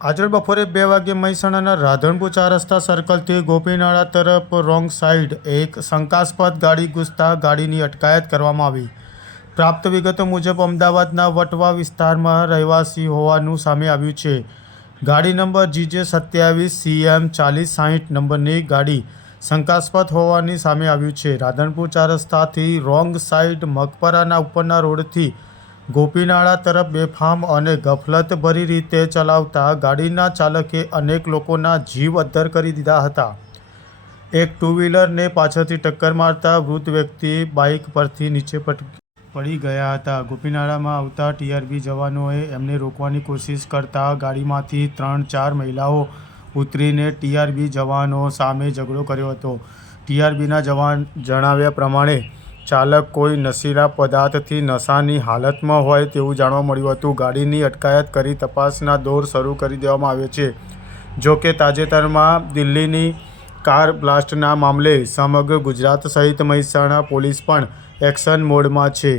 આજે બપોરે 2 વાગ્યે મહેસાણાના રાધનપુર 4 રસ્તા સર્કલથી ગોપીનાળા તરફ રોંગ સાઈડ એક શંકાસ્પદ ગાડી ઘૂસતા ગાડીની અટકાયત કરવામાં આવી। પ્રાપ્ત વિગતો મુજબ અમદાવાદના વટવા વિસ્તારમાં રહેવાસી હોવાનું સામે આવ્યું છે। ગાડી નંબર GJ27CM 4060 નંબરની ગાડી શંકાસ્પદ હોવાની સામે આવ્યું છે। રાધનપુર 4 રસ્તાથી રોંગ સાઈડ મકબરાના ઉપરના રોડથી ગોપીનાળા તરફ બેફામ અને ગફલતભરી રીતે ચલાવતા ગાડીના ચાલકે અનેક લોકોના જીવ અદ્ધર કરી દીધા હતા। એક ટુ વ્હીલરને પાછળથી ટક્કર મારતા વૃદ્ધ વ્યક્તિ બાઇક પરથી નીચે પડી ગયા હતા। ગોપીનાળામાં આવતા TRB જવાનોએ એમને રોકવાની કોશિશ કરતા ગાડીમાંથી 3-4 મહિલાઓ ઉતરીને TRB જવાનો સામે ઝઘડો કર્યો હતો। TRBના જણાવ્યા પ્રમાણે ચાલક કોઈ નશીલા પદાર્થથી નશાની હાલતમાં હોય તેવું જાણવા મળ્યું હતું। ગાડીની અટકાયત કરી તપાસના દોર શરૂ કરી દેવામાં આવ્યો છે। જો કે તાજેતરમાં દિલ્હીની કાર બ્લાસ્ટના મામલે સમગ્ર ગુજરાત સહિત મહેસાણા પોલીસ પણ એક્શન મોડમાં છે।